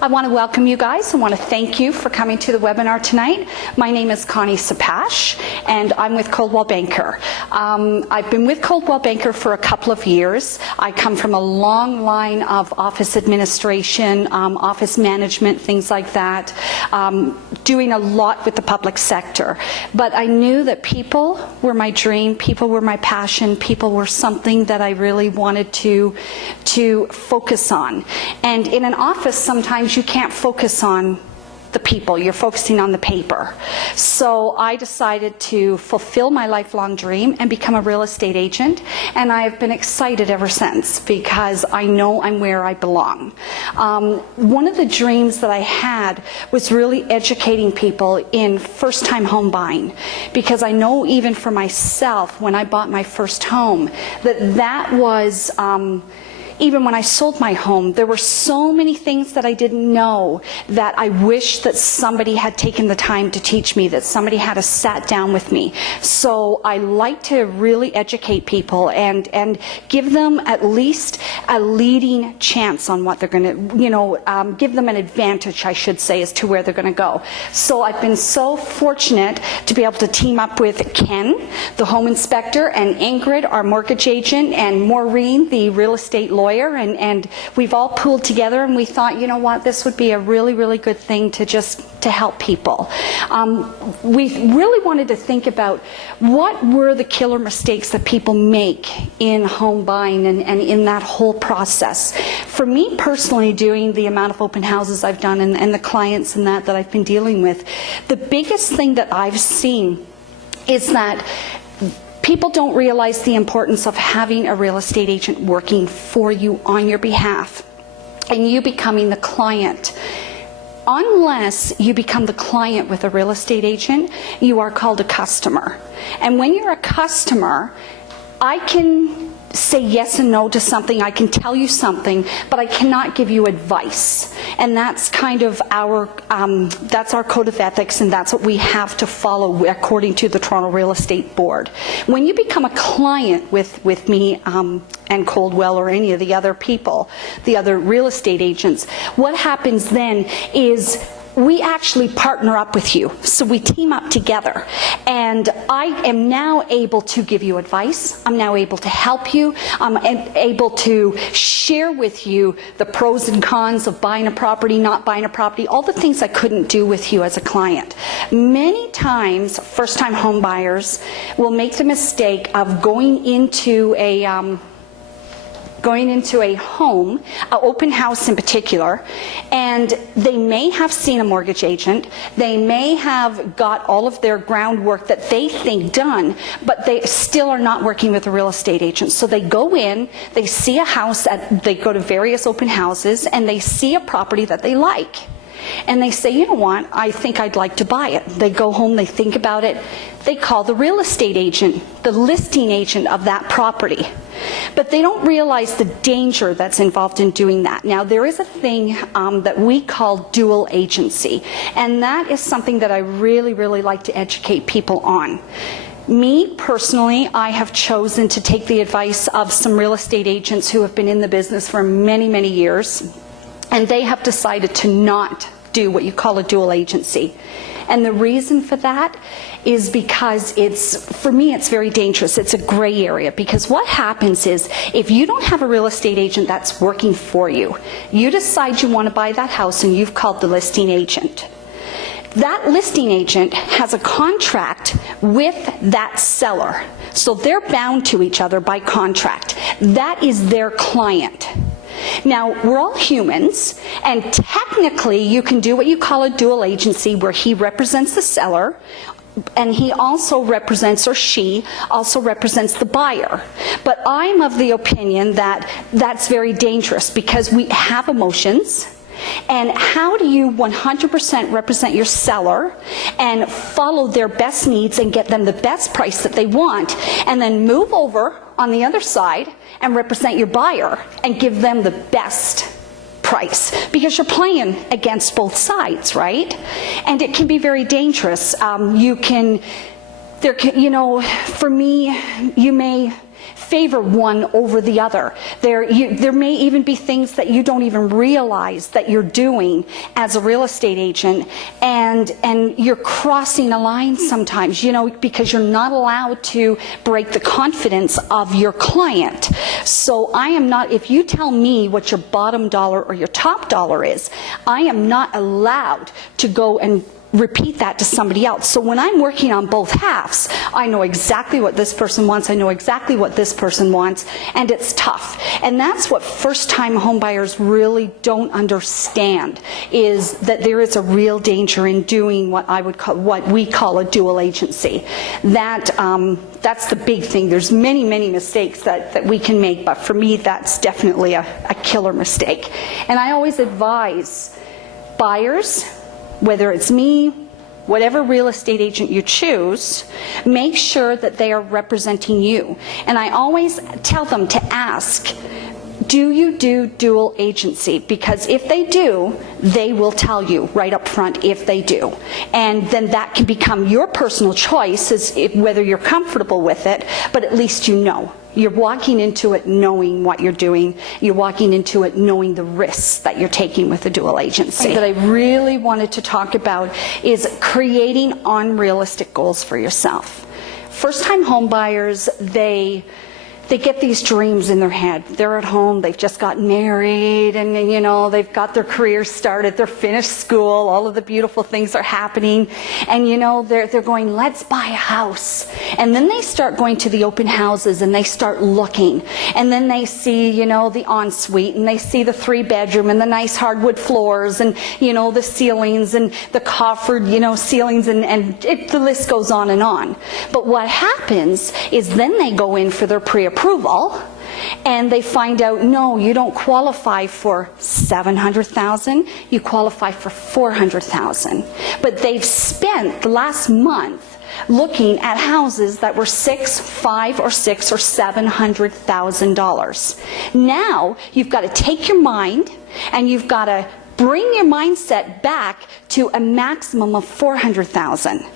I want to welcome you guys. I want to thank you for coming to the webinar tonight. My name is Connie Sapash, and I'm with Coldwell Banker. I've been with Coldwell Banker for a couple of years. I come from a long line of office administration, office management, things like that, doing a lot with the public sector. But I knew that people were my dream, people were my passion, people were something that I really wanted to focus on. And in an office, sometimes you can't focus on the people, you're focusing on the paper. So I decided to fulfill my lifelong dream and become a real estate agent, and I've been excited ever since because I know I'm where I belong. One of the dreams that I had was really educating people in first-time home buying, because I know even for myself, when I bought my first home, that was even when I sold my home, there were so many things that I didn't know that I wish that somebody had taken the time to teach me, that somebody had sat down with me. So I like to really educate people and give them at least a leading chance on what they're going to, give them an advantage, I should say, as to where they're going to go. So I've been so fortunate to be able to team up with Ken, the home inspector, and Ingrid, our mortgage agent, and Maureen, the real estate lawyer, and we've all pooled together, and we thought, you know what, this would be a really, really good thing to help people. We really wanted to think about what were the killer mistakes that people make in home buying and in that whole process. For me personally, doing the amount of open houses I've done and the clients and that I've been dealing with, the biggest thing that I've seen is that people don't realize the importance of having a real estate agent working for you on your behalf and you becoming the client. Unless you become the client with a real estate agent, you are called a customer. And when you're a customer, I can say yes and no to something, I can tell you something, but I cannot give you advice. And that's kind of that's our code of ethics, and that's what we have to follow according to the Toronto Real Estate Board. When you become a client with me and Coldwell or any of the other people, the other real estate agents, what happens then is we actually partner up with you. So we team up together. And I am now able to give you advice. I'm now able to help you. I'm able to share with you the pros and cons of buying a property, not buying a property, all the things I couldn't do with you as a client. Many times, first-time home buyers will make the mistake of going into a home, an open house in particular, and they may have seen a mortgage agent, they may have got all of their groundwork that they think done, but they still are not working with a real estate agent. So they go in, they see a house, they go to various open houses, and they see a property that they like. And they say, you know what, I think I'd like to buy it. They go home, they think about it, they call the real estate agent, the listing agent of that property. But they don't realize the danger that's involved in doing that. Now, there is a thing that we call dual agency, and that is something that I really, really like to educate people on. Me, personally, I have chosen to take the advice of some real estate agents who have been in the business for many, many years, and they have decided to not do what you call a dual agency. And the reason for that is because for me, it's very dangerous. It's a gray area, because what happens is if you don't have a real estate agent that's working for you, you decide you want to buy that house and you've called the listing agent. That listing agent has a contract with that seller. So they're bound to each other by contract. That is their client. Now, we're all humans, and technically you can do what you call a dual agency, where he represents the seller, and he also represents, or she also represents, the buyer. But I'm of the opinion that that's very dangerous, because we have emotions. And how do you 100% represent your seller and follow their best needs and get them the best price that they want, and then move over on the other side and represent your buyer and give them the best price? Because you're playing against both sides, right? And it can be very dangerous. For me, you may favor one over the other. There may even be things that you don't even realize that you're doing as a real estate agent, and you're crossing a line sometimes, you know, because you're not allowed to break the confidence of your client. So I am not, if you tell me what your bottom dollar or your top dollar is, I am not allowed to go and repeat that to somebody else. So when I'm working on both halves, I know exactly what this person wants, I know exactly what this person wants, and it's tough. And that's what first-time homebuyers really don't understand, is that there is a real danger in doing what we call a dual agency. That's the big thing. There's many, many mistakes that we can make, but for me, that's definitely a killer mistake. And I always advise buyers, whether it's me, whatever real estate agent you choose, make sure that they are representing you. And I always tell them to ask, do you do dual agency? Because if they do, they will tell you right up front if they do. And then that can become your personal choice as whether you're comfortable with it, but at least you know. You're walking into it knowing what you're doing. You're walking into it knowing the risks that you're taking with a dual agency. That I really wanted to talk about is creating unrealistic goals for yourself. First-time home buyers, they get these dreams in their head. They're at home, they've just gotten married, and you know, they've got their career started, they're finished school, all of the beautiful things are happening, and you know, they're going, let's buy a house. And then they start going to the open houses and they start looking, and then they see, you know, the ensuite, and they see the 3-bedroom and the nice hardwood floors, and you know, the ceilings and the coffered, you know, ceilings, and the list goes on and on. But what happens is then they go in for their pre-approval, and they find out, no, you don't qualify for $700,000, you qualify for $400,000. But they've spent the last month looking at houses that were $500,000 or $600,000 or $700,000. Now you've got to take your mind and you've got to bring your mindset back to a maximum of $400,000.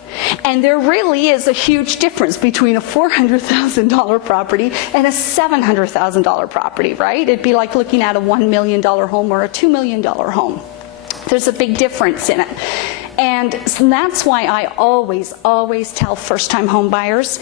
And there really is a huge difference between a $400,000 property and a $700,000 property, right? It'd be like looking at a $1 million home or a $2 million home. There's a big difference in it. And so that's why I always tell first-time home buyers,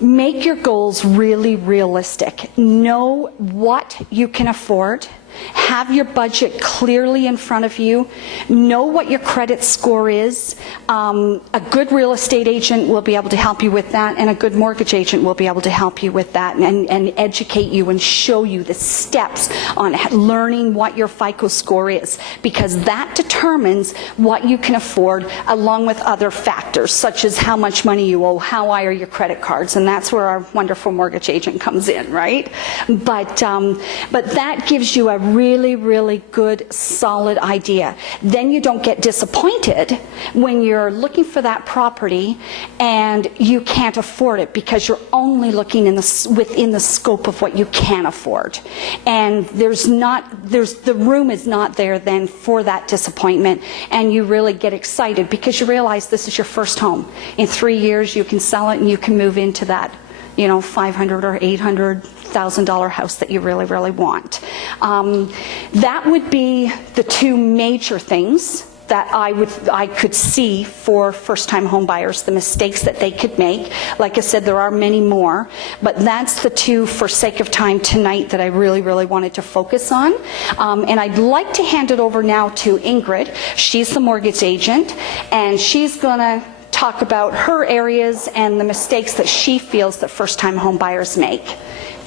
make your goals really realistic. Know what you can afford. Have your budget clearly in front of you. Know what your credit score is. A good real estate agent will be able to help you with that, and a good mortgage agent will be able to help you with that and educate you and show you the steps on learning what your FICO score is, because that determines what you can afford, along with other factors such as how much money you owe, how high are your credit cards, and that's where our wonderful mortgage agent comes in, right? But that gives you a really good, solid idea. Then you don't get disappointed when you're looking for that property and you can't afford it, because you're only looking within the scope of what you can afford. And the room is not there then for that disappointment, and you really get excited because you realize this is your first home. In 3 years you can sell it and you can move into that, you know, $500,000 or $800,000 house that you really want. That would be the two major things that I could see for first-time home buyers, the mistakes that they could make. Like I said, there are many more, but that's the two, for sake of time tonight, that I really wanted to focus on. And I'd like to hand it over now to Ingrid. She's the mortgage agent, and she's gonna talk about her areas and the mistakes that she feels that first-time home buyers make.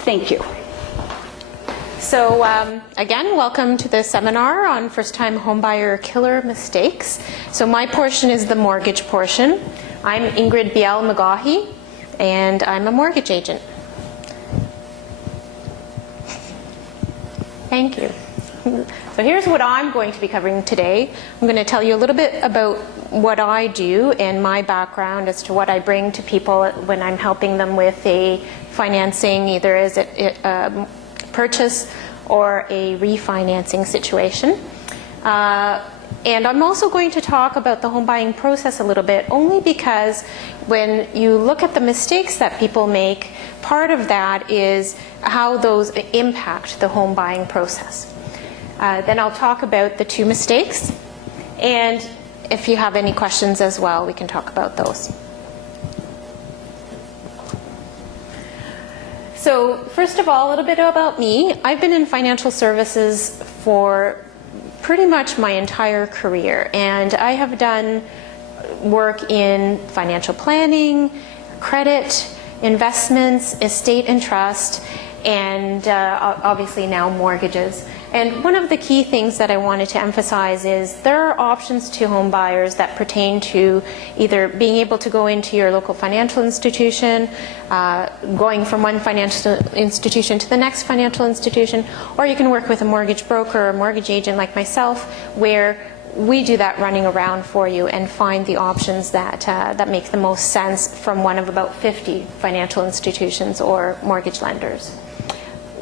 Thank you. So again, welcome to the seminar on first-time homebuyer killer mistakes. So my portion is the mortgage portion. I'm Ingrid Biel-Magahi, and I'm a mortgage agent. Thank you. So here's what I'm going to be covering today. I'm going to tell you a little bit about what I do and my background as to what I bring to people when I'm helping them with a financing, either as a purchase or a refinancing situation. And I'm also going to talk about the home buying process a little bit, only because when you look at the mistakes that people make, part of that is how those impact the home buying process. Then I'll talk about the 2 mistakes, and if you have any questions as well, we can talk about those. So first of all, a little bit about me. I've been in financial services for pretty much my entire career, and I have done work in financial planning, credit, investments, estate and trust, and obviously now mortgages. And one of the key things that I wanted to emphasize is there are options to home buyers that pertain to either being able to go into your local financial institution, going from one financial institution to the next financial institution, or you can work with a mortgage broker or mortgage agent like myself, where we do that running around for you and find the options that, that make the most sense from one of about 50 financial institutions or mortgage lenders.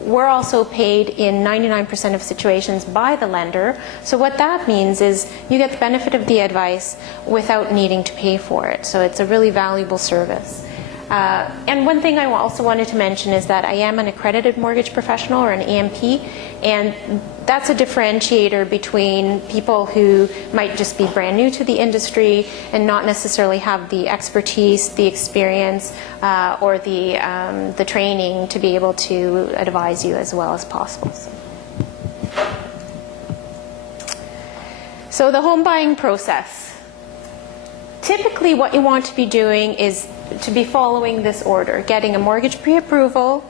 We're also paid in 99% of situations by the lender. So what that means is you get the benefit of the advice without needing to pay for it. So it's a really valuable service. And one thing I also wanted to mention is that I am an accredited mortgage professional, or an AMP, and that's a differentiator between people who might just be brand new to the industry and not necessarily have the expertise, the experience, or the training to be able to advise you as well as possible. So the home buying process. Typically what you want to be doing is to be following this order: getting a mortgage pre-approval,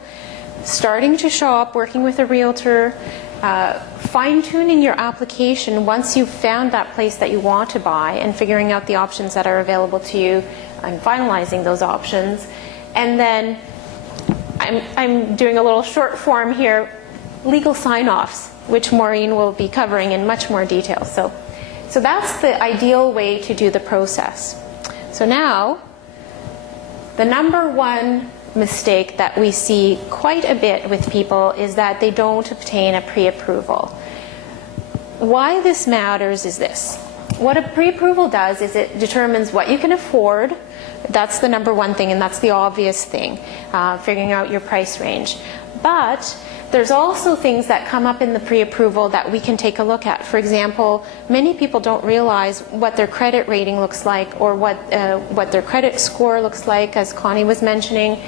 starting to shop, working with a realtor, fine-tuning your application once you've found that place that you want to buy and figuring out the options that are available to you and finalizing those options. And then I'm doing a little short form here, legal sign-offs, which Maureen will be covering in much more detail. So that's the ideal way to do the process. So now, the number one mistake that we see quite a bit with people is that they don't obtain a pre-approval. Why this matters is this. What a pre-approval does is it determines what you can afford. That's the number one thing, and that's the obvious thing, figuring out your price range. But there's also things that come up in the pre-approval that we can take a look at. For example, many people don't realize what their credit rating looks like, or what their credit score looks like, as Connie was mentioning.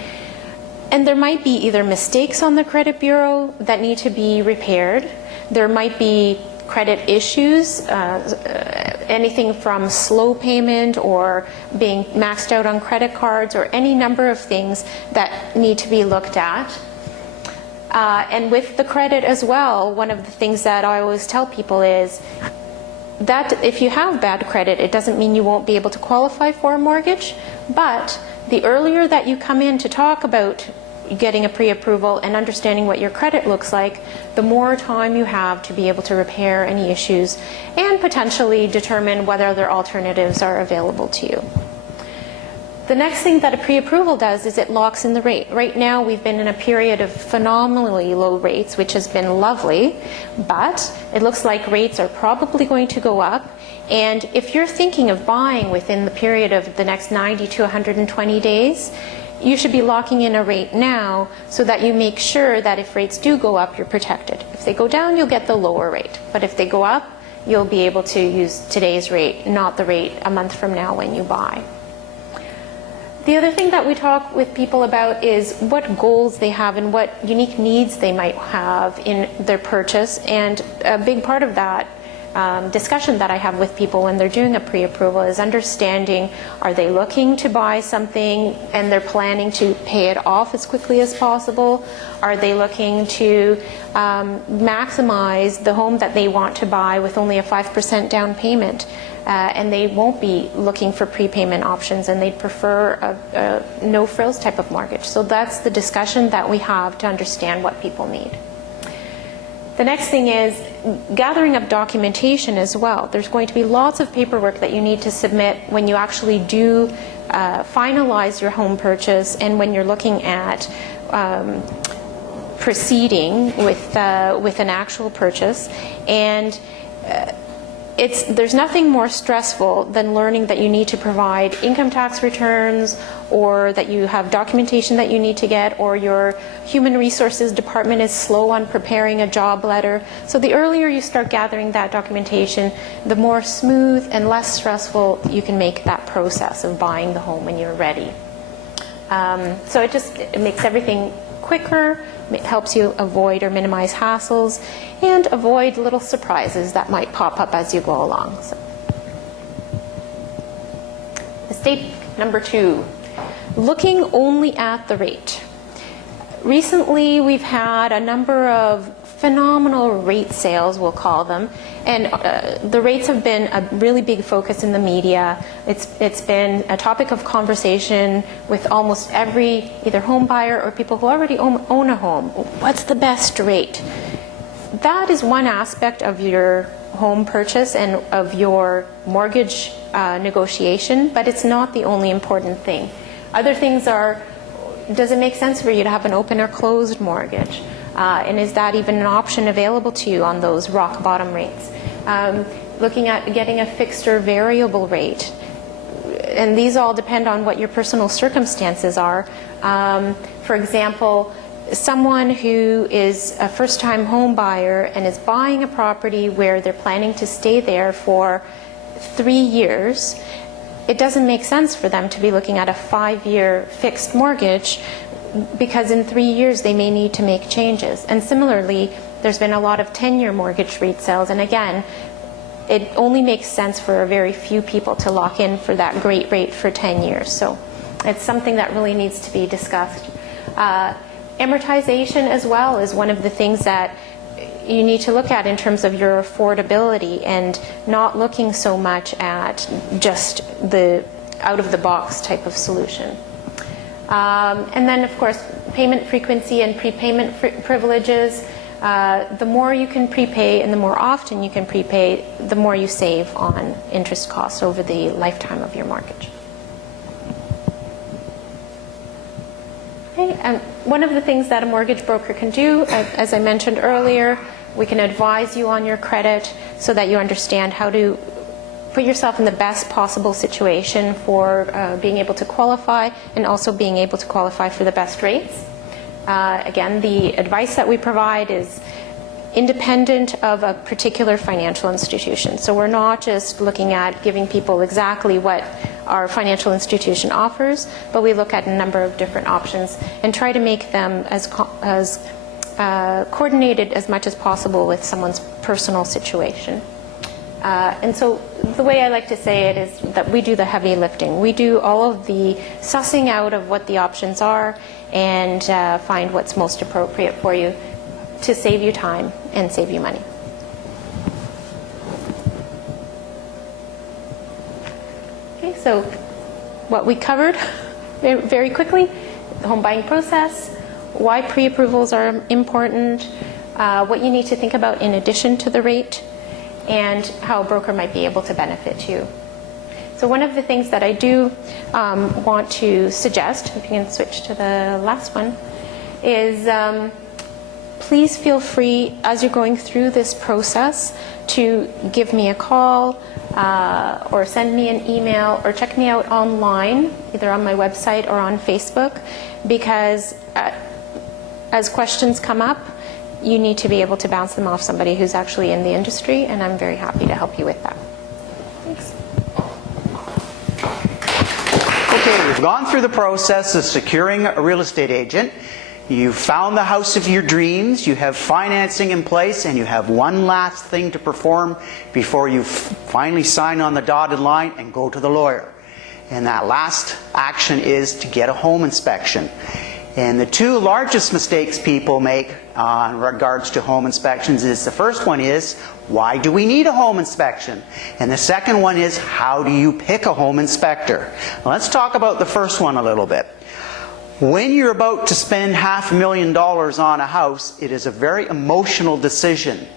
And there might be either mistakes on the credit bureau that need to be repaired. There might be credit issues, anything from slow payment or being maxed out on credit cards, or any number of things that need to be looked at. And with the credit as well, one of the things that I always tell people is that if you have bad credit, it doesn't mean you won't be able to qualify for a mortgage, but the earlier that you come in to talk about getting a pre-approval and understanding what your credit looks like, the more time you have to be able to repair any issues and potentially determine whether other alternatives are available to you. The next thing that a pre-approval does is it locks in the rate. Right now we've been in a period of phenomenally low rates, which has been lovely, but it looks like rates are probably going to go up. And if you're thinking of buying within the period of the next 90 to 120 days, you should be locking in a rate now so that you make sure that if rates do go up, you're protected. If they go down, you'll get the lower rate. But if they go up, you'll be able to use today's rate, not the rate a month from now when you buy. The other thing that we talk with people about is what goals they have and what unique needs they might have in their purchase. And a big part of that discussion that I have with people when they're doing a pre-approval is understanding, are they looking to buy something and they're planning to pay it off as quickly as possible? Are they looking to maximize the home that they want to buy with only a 5% down payment? And they won't be looking for prepayment options, and they'd prefer a no-frills type of mortgage. So that's the discussion that we have to understand what people need. The next thing is gathering up documentation as well. There's going to be lots of paperwork that you need to submit when you actually do finalize your home purchase, and when you're looking at proceeding with an actual purchase. And there's nothing more stressful than learning that you need to provide income tax returns, or that you have documentation that you need to get, or your human resources department is slow on preparing a job letter. So the earlier you start gathering that documentation, the more smooth and less stressful you can make that process of buying the home when you're ready. So it makes everything quicker. It helps you avoid or minimize hassles and avoid little surprises that might pop up as you go along. So. Mistake number 2, looking only at the rate. Recently, we've had a number of phenomenal rate sales, we'll call them, and the rates have been a really big focus in the media. It's been a topic of conversation with almost every either home buyer or people who already own a home. What's the best rate? That is one aspect of your home purchase and of your mortgage negotiation, but it's not the only important thing. Other things are, does it make sense for you to have an open or closed mortgage? And is that even an option available to you on those rock bottom rates? Looking at getting a fixed or variable rate. And these all depend on what your personal circumstances are. For example, someone who is a first-time home buyer and is buying a property where they're planning to stay there for 3 years, it doesn't make sense for them to be looking at a 5-year fixed mortgage, because in 3 years they may need to make changes. And similarly, there's been a lot of 10-year mortgage rate sales, and again, it only makes sense for a very few people to lock in for that great rate for 10 years. So it's something that really needs to be discussed. Amortization as well is one of the things that you need to look at in terms of your affordability, and not looking so much at just the out-of-the-box type of solution. And then, of course, payment frequency and prepayment privileges. The more you can prepay and the more often you can prepay, the more you save on interest costs over the lifetime of your mortgage. Okay, and one of the things that a mortgage broker can do, as I mentioned earlier, we can advise you on your credit so that you understand how to put yourself in the best possible situation for being able to qualify, and also being able to qualify for the best rates. Again, the advice that we provide is independent of a particular financial institution. So we're not just looking at giving people exactly what our financial institution offers, but we look at a number of different options and try to make them as coordinated as much as possible with someone's personal situation. And so the way I like to say it is that we do the heavy lifting. We do all of the sussing out of what the options are, and find what's most appropriate for you to save you time and save you money. Okay, so what we covered very quickly: the home buying process, why pre-approvals are important, what you need to think about in addition to the rate, and how a broker might be able to benefit you. So one of the things that I do want to suggest, if you can switch to the last one, is please feel free, as you're going through this process, to give me a call or send me an email or check me out online, either on my website or on Facebook, because as questions come up, you need to be able to bounce them off somebody who's actually in the industry, and I'm very happy to help you with that. Thanks. Okay, we've gone through the process of securing a real estate agent. You've found the house of your dreams, you have financing in place, and you have one last thing to perform before you finally sign on the dotted line and go to the lawyer. And that last action is to get a home inspection. And the two largest mistakes people make in regards to home inspections is, the first one is, why do we need a home inspection? And the second one is, how do you pick a home inspector? Now, let's talk about the first one a little bit. When you're about to spend $500,000 on a house, it is a very emotional decision.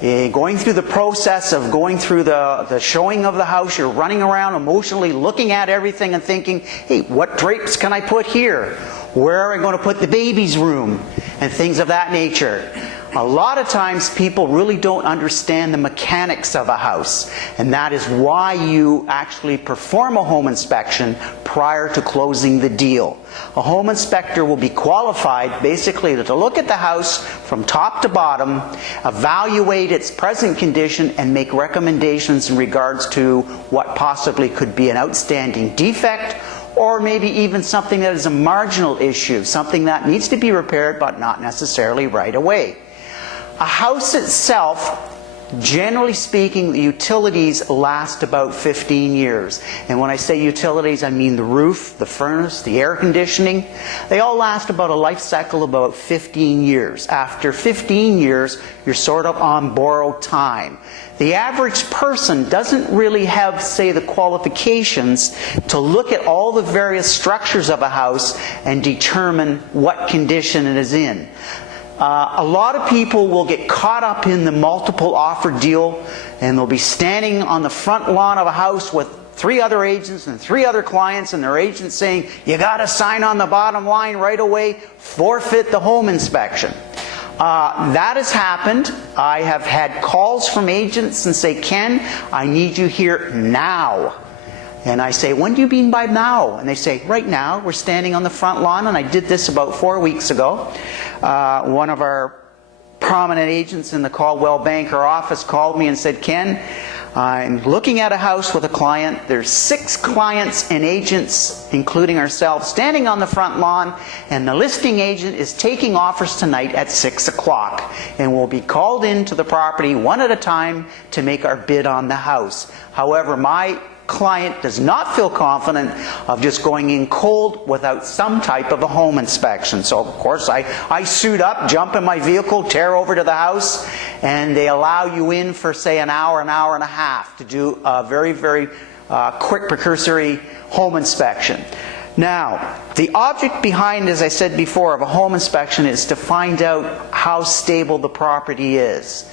Going through the process of going through the showing of the house, you're running around emotionally looking at everything and thinking, hey, what drapes can I put here? Where are I going to put the baby's room? And things of that nature. A lot of times people really don't understand the mechanics of a house, and that is why you actually perform a home inspection prior to closing the deal. A home inspector will be qualified basically to look at the house from top to bottom, evaluate its present condition, and make recommendations in regards to what possibly could be an outstanding defect, or maybe even something that is a marginal issue, something that needs to be repaired but not necessarily right away. A house itself, generally speaking, the utilities last about 15 years. And when I say utilities, I mean the roof, the furnace, the air conditioning. They all last about a life cycle of about 15 years. After 15 years, you're sort of on borrowed time. The average person doesn't really have, say, the qualifications to look at all the various structures of a house and determine what condition it is in. A lot of people will get caught up in the multiple offer deal, and they'll be standing on the front lawn of a house with 3 other agents and 3 other clients, and their agent's saying, you got to sign on the bottom line right away, forfeit the home inspection. That has happened. I have had calls from agents and say, Ken, I need you here now. And I say, when do you mean by now? And they say, right now. We're standing on the front lawn, and I did this about 4 weeks ago. One of our prominent agents in the Caldwell Banker office called me and said, Ken, I'm looking at a house with a client. There's 6 clients and agents, including ourselves, standing on the front lawn, and the listing agent is taking offers tonight at 6 o'clock. And we'll be called into the property one at a time to make our bid on the house. However, my client does not feel confident of just going in cold without some type of a home inspection. So of course I suit up, jump in my vehicle, tear over to the house, and they allow you in for say an hour and a half to do a very quick precursory home inspection. Now, the object behind, as I said before, of a home inspection is to find out how stable the property is.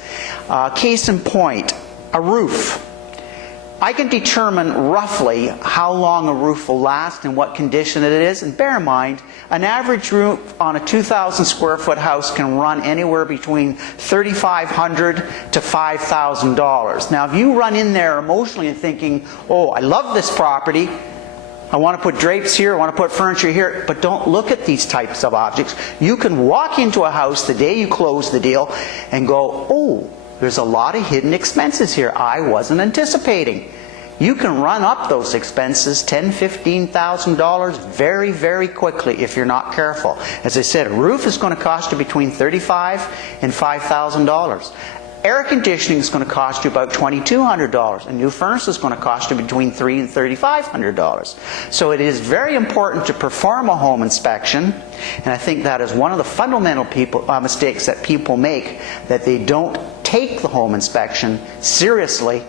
Case in point, a roof. I can determine roughly how long a roof will last and what condition it is. And bear in mind, an average roof on a 2,000 square foot house can run anywhere between $3,500 to $5,000. Now, if you run in there emotionally and thinking, oh, I love this property, I want to put drapes here, I want to put furniture here, but don't look at these types of objects. You can walk into a house the day you close the deal and go, oh, there's a lot of hidden expenses here I wasn't anticipating. You can run up those expenses $10,000, $15,000 very quickly if you're not careful. As I said, a roof is going to cost you between $35,000 and $5,000. Air conditioning is going to cost you about $2,200. A new furnace is going to cost you between $3,000 and $3,500. So it is very important to perform a home inspection, and I think that is one of the fundamental mistakes that people make, that they don't take the home inspection seriously,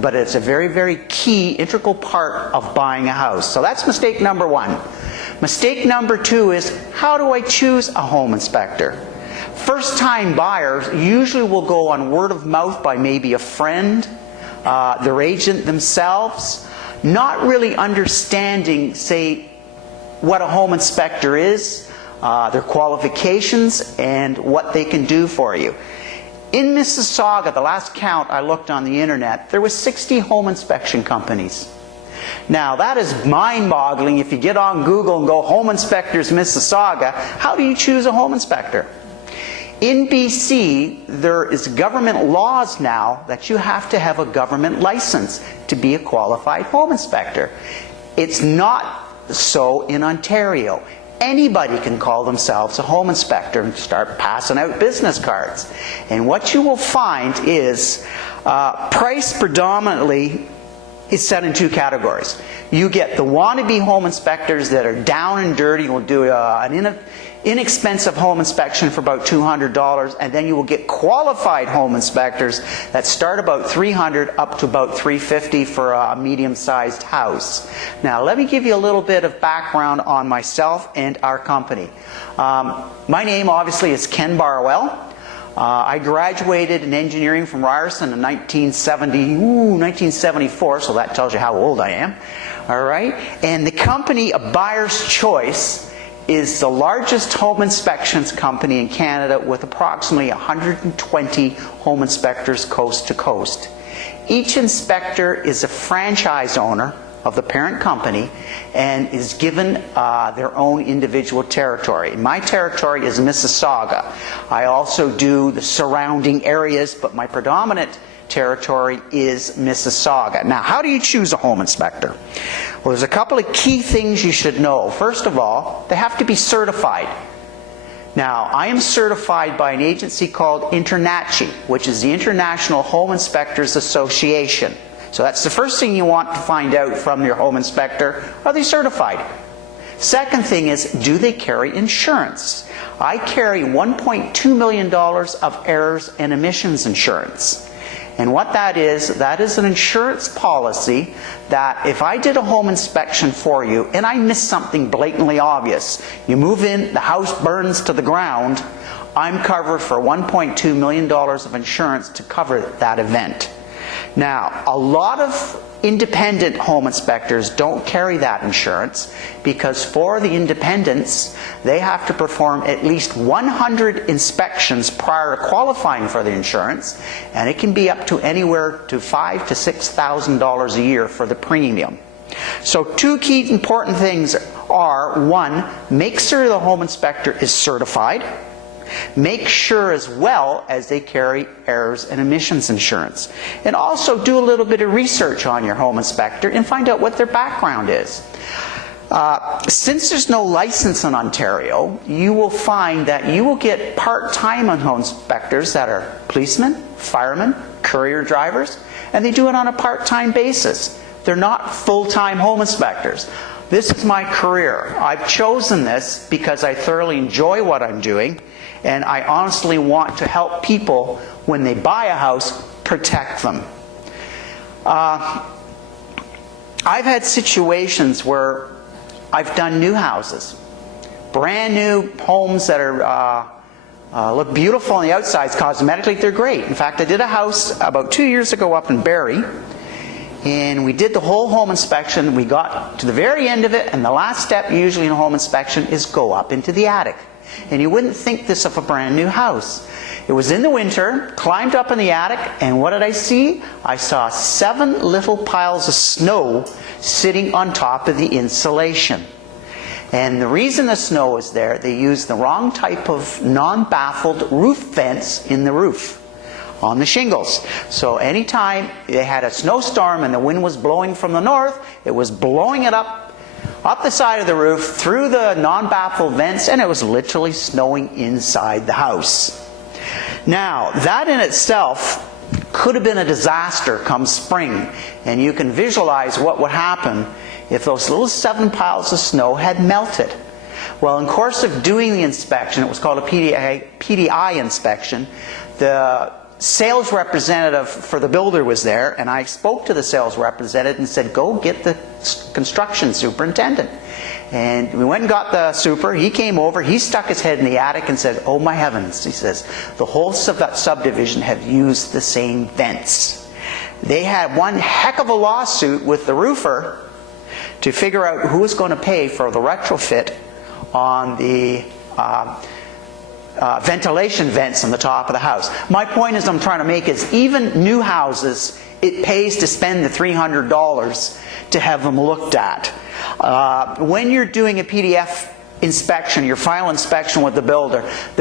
but it's a very key, integral part of buying a house. So that's mistake number 1. Mistake number 2 is, how do I choose a home inspector? First-time buyers usually will go on word of mouth by maybe a friend, their agent themselves, not really understanding, say, what a home inspector is, their qualifications, and what they can do for you. In Mississauga, the last count I looked on the internet, there was 60 home inspection companies. Now, that is mind-boggling. If you get on Google and go Home Inspectors Mississauga, how do you choose a home inspector? In BC, there is government laws now that you have to have a government license to be a qualified home inspector. It's not so in Ontario. Anybody can call themselves a home inspector and start passing out business cards. And what you will find is price predominantly is set in 2 categories. You get the wannabe home inspectors that are down and dirty, will do an inexpensive home inspection for about $200, and then you will get qualified home inspectors that start about $300 up to about $350 for a medium-sized house. Now, let me give you a little bit of background on myself and our company. My name, obviously, is Ken Barwell. I graduated in engineering from Ryerson in 1974, so that tells you how old I am. All right? And the company, Buyer's Choice, is the largest home inspections company in Canada with approximately 120 home inspectors coast to coast. Each inspector is a franchise owner of the parent company and is given their own individual territory. My territory is Mississauga. I also do the surrounding areas, but my predominant territory is Mississauga. Now, how do you choose a home inspector? Well, there's a couple of key things you should know. First of all, they have to be certified. Now, I am certified by an agency called INTERNACHI, which is the International Home Inspectors Association. So that's the first thing you want to find out from your home inspector. Are they certified? Second thing is, do they carry insurance? I carry $1.2 million of errors and emissions insurance. And what that is an insurance policy that if I did a home inspection for you and I missed something blatantly obvious, you move in, the house burns to the ground, I'm covered for $1.2 million of insurance to cover that event. Now, a lot of independent home inspectors don't carry that insurance because for the independents, they have to perform at least 100 inspections prior to qualifying for the insurance, and it can be up to anywhere to $5,000 to $6,000 a year for the premium. So two key important things are, one, make sure the home inspector is certified. Make sure as well as they carry errors and emissions insurance. And also do a little bit of research on your home inspector and find out what their background is. Since there's no license in Ontario, you will find that you will get part-time home inspectors that are policemen, firemen, courier drivers, and they do it on a part-time basis. They're not full-time home inspectors. This is my career. I've chosen this because I thoroughly enjoy what I'm doing, and I honestly want to help people when they buy a house, protect them. I've had situations where I've done new houses, brand new homes that are look beautiful on the outsides. Cosmetically, they're great. In fact, I did a house about 2 years ago up in Barrie, and we did the whole home inspection. We got to the very end of it, and the last step usually in a home inspection is go up into the attic. And you wouldn't think this of a brand new house. It was in the winter, climbed up in the attic, and what did I see? I saw 7 little piles of snow sitting on top of the insulation. And the reason the snow was there, they used the wrong type of non-baffled roof vents in the roof on the shingles. So anytime they had a snowstorm and the wind was blowing from the north, it was blowing it up the side of the roof, through the non-baffled vents, and it was literally snowing inside the house. Now, that in itself could have been a disaster come spring, and you can visualize what would happen if those little 7 piles of snow had melted. Well, in course of doing the inspection, it was called a PDI inspection, the sales representative for the builder was there, and I spoke to the sales representative and said, go get the construction superintendent. And we went and got the super. He came over, he stuck his head in the attic and said, oh my heavens, he says, the whole subdivision have used the same vents. They had one heck of a lawsuit with the roofer to figure out who was going to pay for the retrofit on the ventilation vents on the top of the house. My point is I'm trying to make is even new houses, it pays to spend the $300 to have them looked at. When you're doing a PDF inspection, your final inspection with the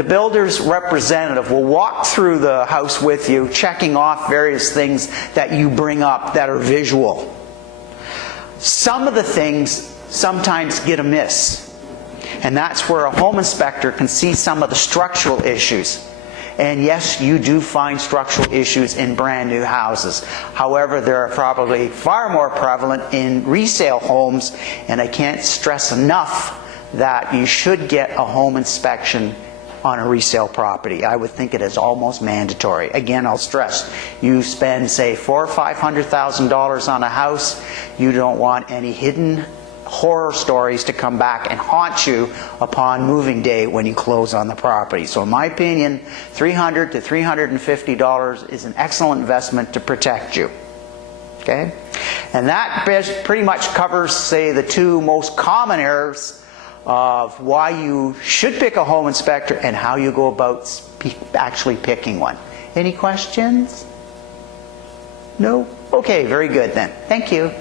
builder's representative will walk through the house with you, checking off various things that you bring up that are visual. Some of the things sometimes get amiss. And that's where a home inspector can see some of the structural issues. And yes, you do find structural issues in brand new houses. However, they're probably far more prevalent in resale homes, and I can't stress enough that you should get a home inspection on a resale property. I would think it is almost mandatory. Again, I'll stress, you spend say $400,000 or $500,000 on a house, you don't want any hidden horror stories to come back and haunt you upon moving day when you close on the property. So in my opinion, $300 to $350 is an excellent investment to protect you. Okay? And that pretty much covers, say, the 2 most common errors of why you should pick a home inspector and how you go about actually picking one. Any questions? No? Okay, very good then. Thank you.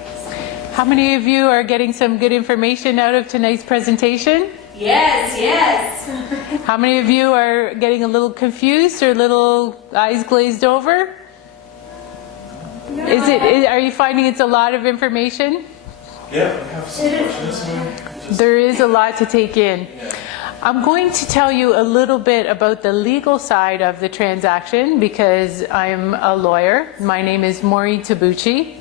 How many of you are getting some good information out of tonight's presentation? Yes, yes. How many of you are getting a little confused or little eyes glazed over? No. Are you finding it's a lot of information? Yeah, I have some questions. There is a lot to take in. I'm going to tell you a little bit about the legal side of the transaction because I'm a lawyer. My name is Maureen Tabucci.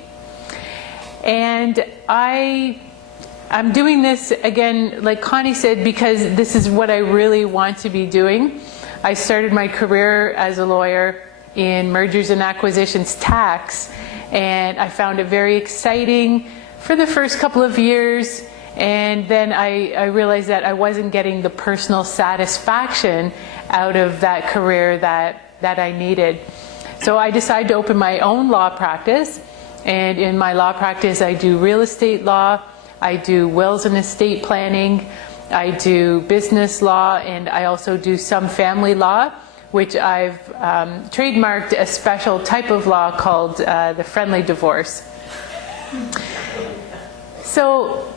And I'm doing this, again, like Connie said, because this is what I really want to be doing. I started my career as a lawyer in mergers and acquisitions tax, and I found it very exciting for the first couple of years, and then I realized that I wasn't getting the personal satisfaction out of that career that I needed. So I decided to open my own law practice, and in my law practice I do real estate law, I do wills and estate planning, I do business law, and I also do some family law, which I've trademarked a special type of law called the friendly divorce. So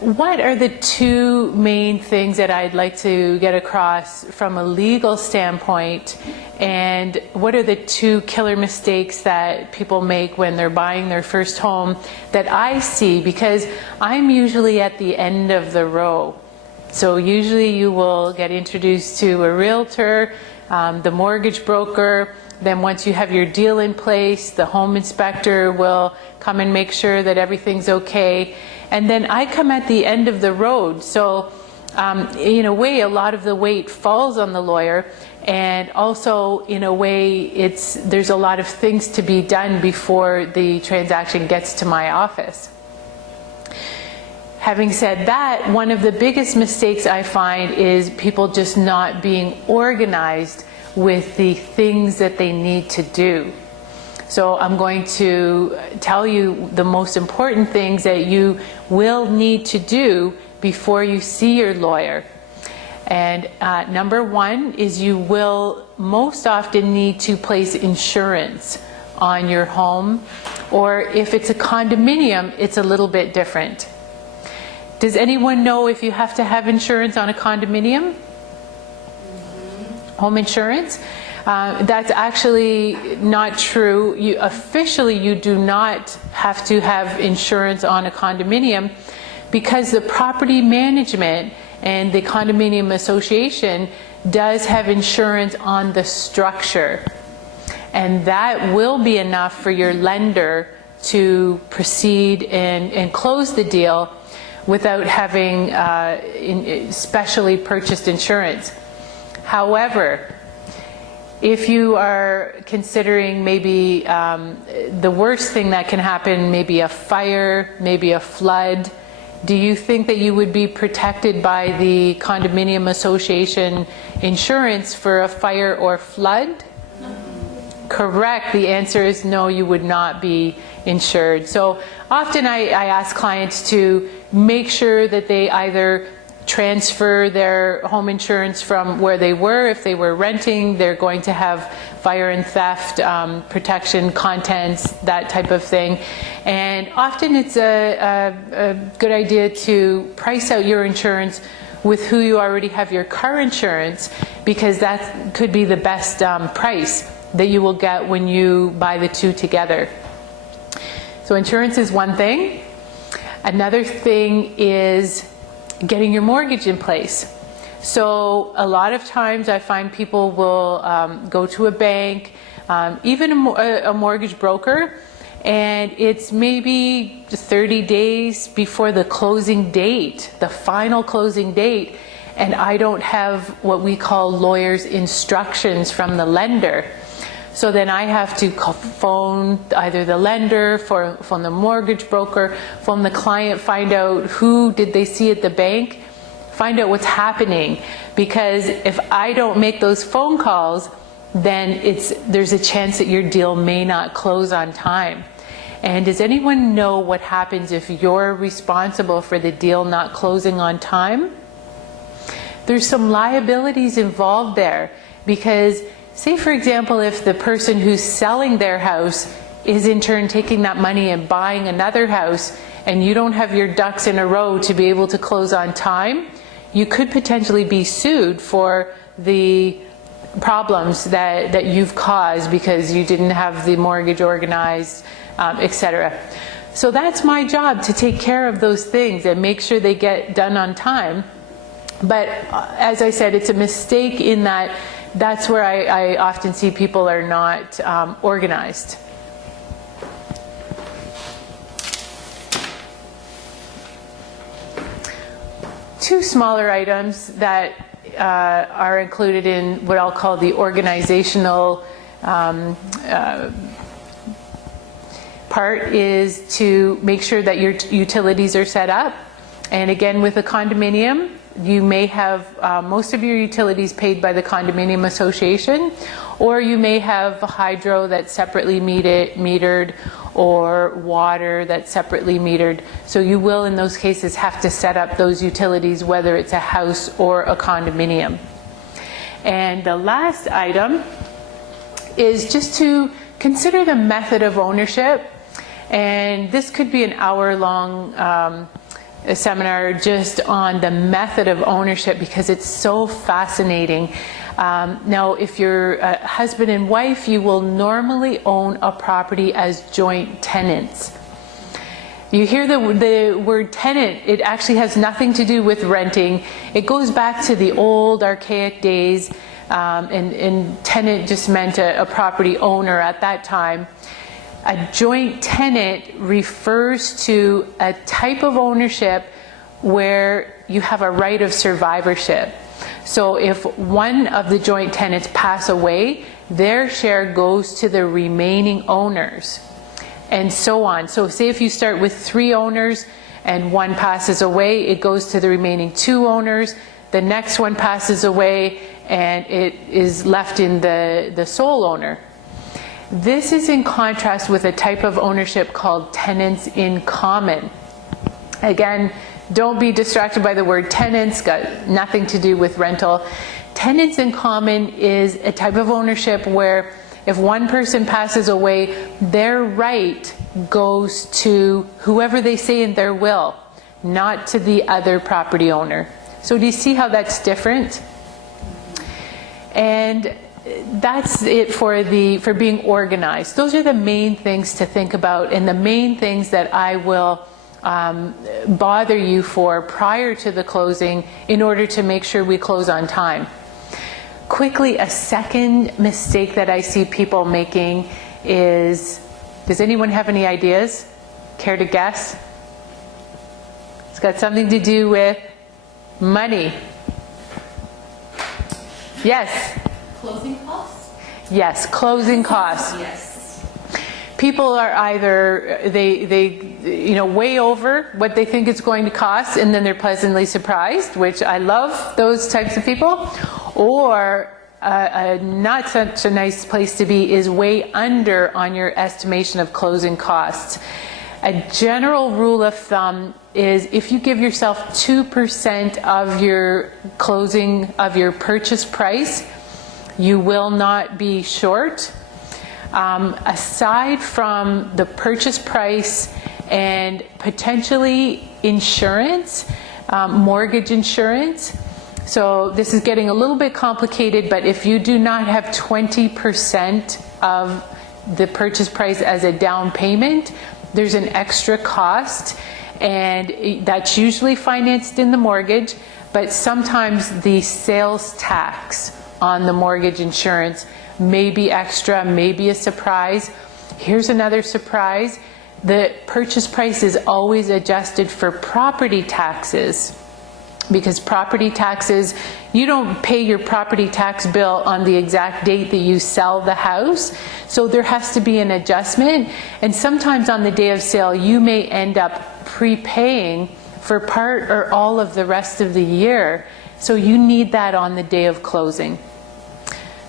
what are the two main things that I'd like to get across from a legal standpoint, and what are the two killer mistakes that people make when they're buying their first home that I see? Because I'm usually at the end of the row. So usually you will get introduced to a realtor, the mortgage broker, then once you have your deal in place, the home inspector will come and make sure that everything's okay. And then I come at the end of the road. So in a way, a lot of the weight falls on the lawyer. And also, in a way, there's a lot of things to be done before the transaction gets to my office. Having said that, one of the biggest mistakes I find is people just not being organized with the things that they need to do. So I'm going to tell you the most important things that you will need to do before you see your lawyer. And number one is you will most often need to place insurance on your home, or if it's a condominium, it's a little bit different. Does anyone know if you have to have insurance on a condominium? Home insurance? That's actually not true. Officially, you do not have to have insurance on a condominium because the property management and the condominium association does have insurance on the structure. And that will be enough for your lender to proceed and close the deal without having specially purchased insurance. However, if you are considering maybe the worst thing that can happen, maybe a fire, maybe a flood, do you think that you would be protected by the condominium association insurance for a fire or flood? No. Correct. The answer is no, you would not be insured. So often I ask clients to make sure that they either transfer their home insurance from where they were. If they were renting, they're going to have fire and theft protection, contents, that type of thing. And often it's a good idea to price out your insurance with who you already have your car insurance, because that could be the best price that you will get when you buy the two together. So insurance is one thing. Another thing is getting your mortgage in place. So a lot of times I find people will go to a bank, even a mortgage broker, and it's maybe 30 days before the closing date, the final closing date, and I don't have what we call lawyer's instructions from the lender. So then I have to phone either the lender, phone the mortgage broker, phone the client, find out who did they see at the bank, find out what's happening. Because if I don't make those phone calls, then there's a chance that your deal may not close on time. And does anyone know what happens if you're responsible for the deal not closing on time? There's some liabilities involved there, because say for example if the person who's selling their house is in turn taking that money and buying another house, and you don't have your ducks in a row to be able to close on time, you could potentially be sued for the problems that you've caused because you didn't have the mortgage organized, etc. So that's my job, to take care of those things and make sure they get done on time. But as I said, it's a mistake in that that's where I often see people are not organized. Two smaller items that are included in what I'll call the organizational part is to make sure that your utilities are set up. And again, with a condominium, you may have most of your utilities paid by the condominium association, or you may have a hydro that's separately metered, or water that's separately metered. So you will in those cases have to set up those utilities, whether it's a house or a condominium. And the last item is just to consider the method of ownership. And this could be an hour-long a seminar just on the method of ownership, because it's so fascinating. Now, if you're a husband and wife, you will normally own a property as joint tenants. You hear the word tenant, it actually has nothing to do with renting. It goes back to the old archaic days, and tenant just meant a property owner at that time. A joint tenant refers to a type of ownership where you have a right of survivorship. So if one of the joint tenants pass away, their share goes to the remaining owners, and so on. So say if you start with 3 owners and one passes away, it goes to the remaining 2 owners. The next one passes away and it is left in the sole owner. This is in contrast with a type of ownership called tenants in common. Again, don't be distracted by the word tenants, got nothing to do with rental. Tenants in common is a type of ownership where if one person passes away, their right goes to whoever they say in their will, not to the other property owner. So do you see how that's different? And that's it for being organized. Those are the main things to think about, and the main things that I will bother you for prior to the closing in order to make sure we close on time. Quickly, a second mistake that I see people making is, does anyone have any ideas? Care to guess? It's got something to do with money. Yes? Closing costs? Yes, closing costs. Yes. People are either, they way over what they think it's going to cost, and then they're pleasantly surprised, which I love those types of people. Or not such a nice place to be is way under on your estimation of closing costs. A general rule of thumb is if you give yourself 2% of your purchase price, you will not be short. Aside from the purchase price and potentially insurance, mortgage insurance. So this is getting a little bit complicated, but if you do not have 20% of the purchase price as a down payment, there's an extra cost, and that's usually financed in the mortgage, but sometimes the sales tax on the mortgage insurance may be extra, may be a surprise. Here's another surprise. The purchase price is always adjusted for property taxes, because property taxes, you don't pay your property tax bill on the exact date that you sell the house. So there has to be an adjustment. And sometimes on the day of sale, you may end up prepaying for part or all of the rest of the year. So you need that on the day of closing.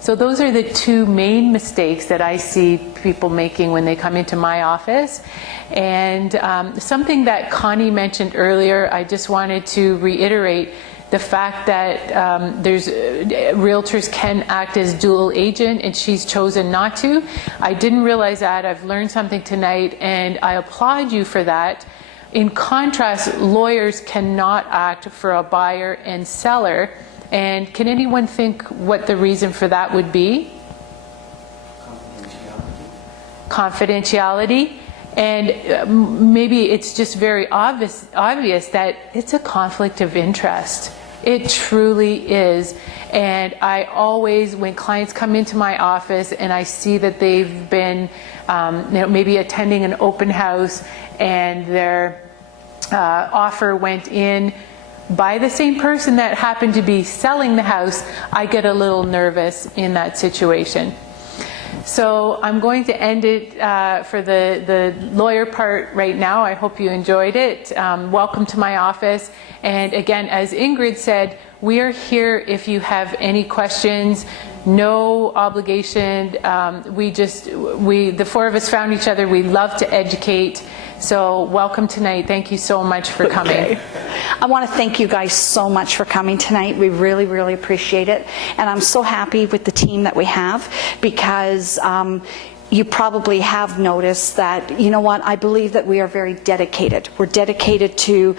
So those are the two main mistakes that I see people making when they come into my office. And something that Connie mentioned earlier, I just wanted to reiterate the fact that realtors can act as dual agent, and she's chosen not to. I didn't realize that. I've learned something tonight, and I applaud you for that. In contrast, lawyers cannot act for a buyer and seller. And can anyone think what the reason for that would be? Confidentiality. And maybe it's just very obvious that it's a conflict of interest. It truly is. And I always, when clients come into my office and I see that they've been maybe attending an open house and their offer went in by the same person that happened to be selling the house, I get a little nervous in that situation. So I'm going to end it for the lawyer part right now. I hope you enjoyed it. Welcome to my office. And again, as Ingrid said, we are here if you have any questions. No obligation. The four of us found each other. We love to educate. So welcome tonight. Thank you so much for coming. Okay. I want to thank you guys so much for coming tonight. We really, really appreciate it. And I'm so happy with the team that we have, because you probably have noticed that, you know what, I believe that we are very dedicated. We're dedicated to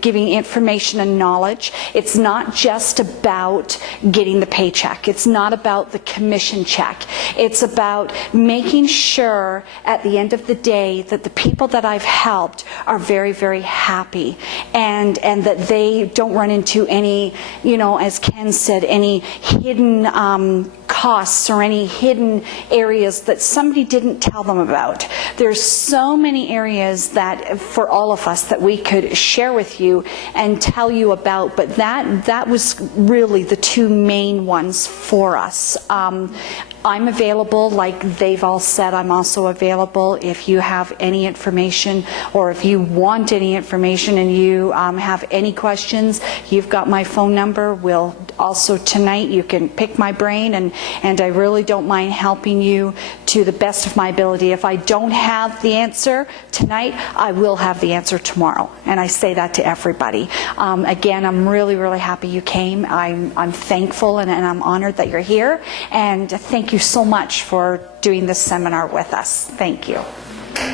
giving information and knowledge. It's not just about getting the paycheck. It's not about the commission check. It's about making sure at the end of the day that the people that I've helped are very, very happy, and that they don't run into any, you know, as Ken said, any hidden costs or any hidden areas that somebody didn't tell them about. There's so many areas that for all of us that we could share with you and tell you about, but that was really the two main ones for us. I'm available, like they've all said. I'm also available if you have any information, or if you want any information and you have any questions. You've got my phone number. We'll also tonight, you can pick my brain, and I really don't mind helping you to the best of my ability. If I don't have the answer tonight, I will have the answer tomorrow, and I say that to everybody. Again, I'm really, really happy you came. I'm thankful and I'm honored that you're here, and thank you so much for doing this seminar with us. Thank you.